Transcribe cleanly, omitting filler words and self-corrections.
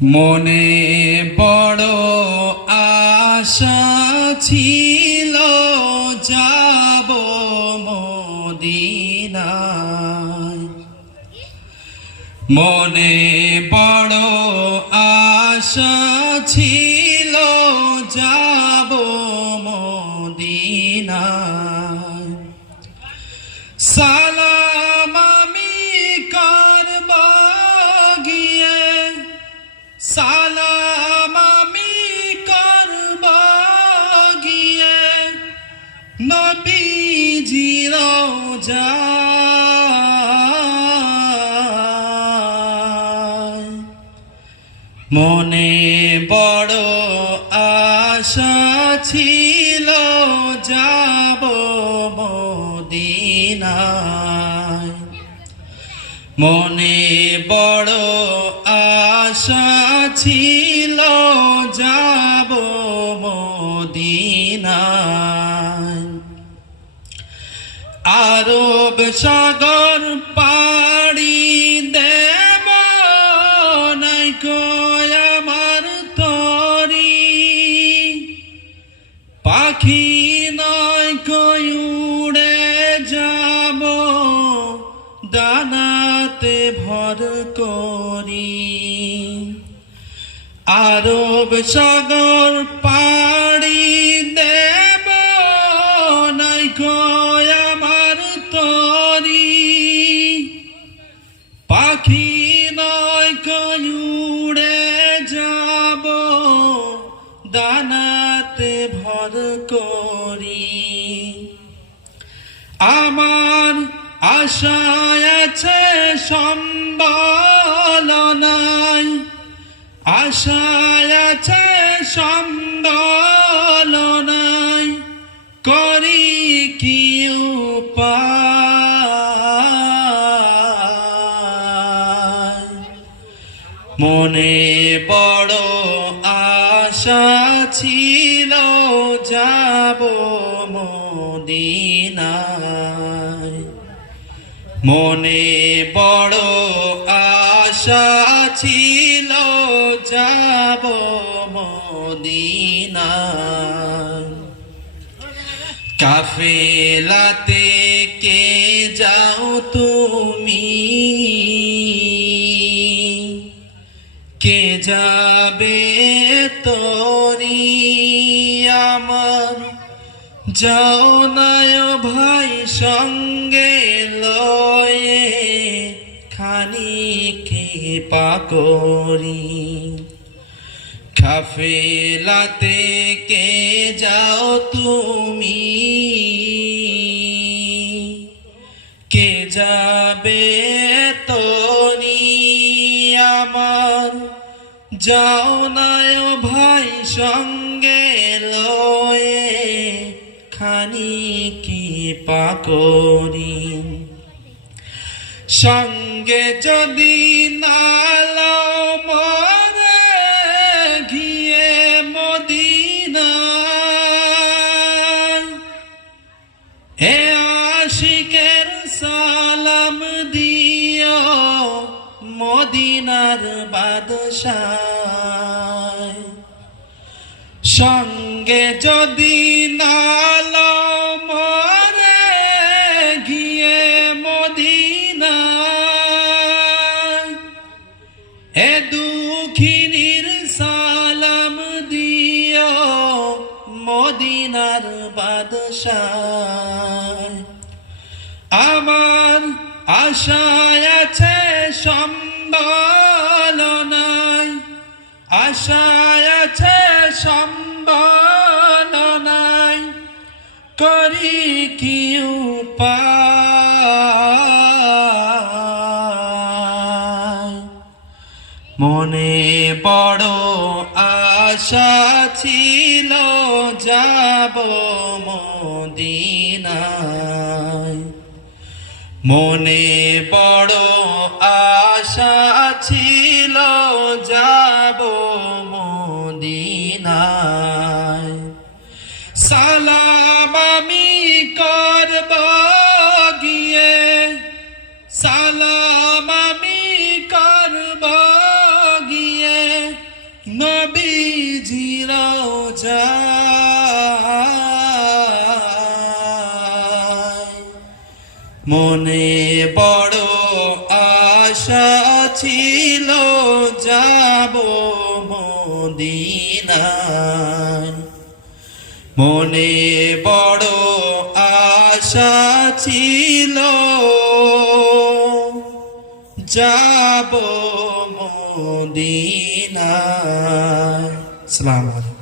মনে বড় আশা ছিল যাব মদিনায়। মনে বড় আশা ছিল যাব মদিনায়। সালাম আমি করব গিয়ে, সালাম আমি করব গিয়ে নবীজির রওজায়। মনে বড় আশা ছিল যাব মদিনায়। মনে বড় আশা ছিল যাব মদিনায়। আরব সাগর পাড়ি দেব নাইকো আমার তরি, পাখি নয়কো উড়ে যাব দানাতে ভর করি। আরব সাগর পাড়ি দেব নাইকো আমার তরি, পাখি নয়কো উড়ে যাব দানাতে ভর করি। আমার আশায় আছে সম্বল নাই, আশায় আছে সম্বল নাই, করি কি উপায়। মনে বড় আশা ছিল যাব মদিনায়। মনে বড় আশা ছিল যাব মদিনায়। কাফেলাতে কে যাও তুমি, কে যাবে তরি আমার। যাও নায় ভাই সঙ্গে লয়ে খানিকে পাকরি। কাফেলাতে কে যাও তুমি, কে যাবে তরি আমার। যাও নায় ভাই সঙ্গে লয়ে খানিকি পাকরি। সঙ্গে যদি না লও মরে গিয়ে মদিনায়, হে আশিকের সালাম দিও মদিনার বাদশায়। সঙ্গে যদি না লও মরে গিয়ে মদিনায়, এ দুঃখিনীর সালাম দিও মদিনার বাদশায়। আমার আশায় আছে সম্বল নাই, আশায় আছে সম্বল নাই, করি কি উপায়। মনে বড় আশা ছিল যাব মদিনায়। মনে বড় আশা ছিল যাব মদিনায়। সালাম আমি করব গিয়ে, সালাম আমি করব গিয়ে মনে বড় আশা ছিল যাব মদিনায় মনে বড় আশা ছিল যাব মদিনায়। আসসালামু আলাইকুম।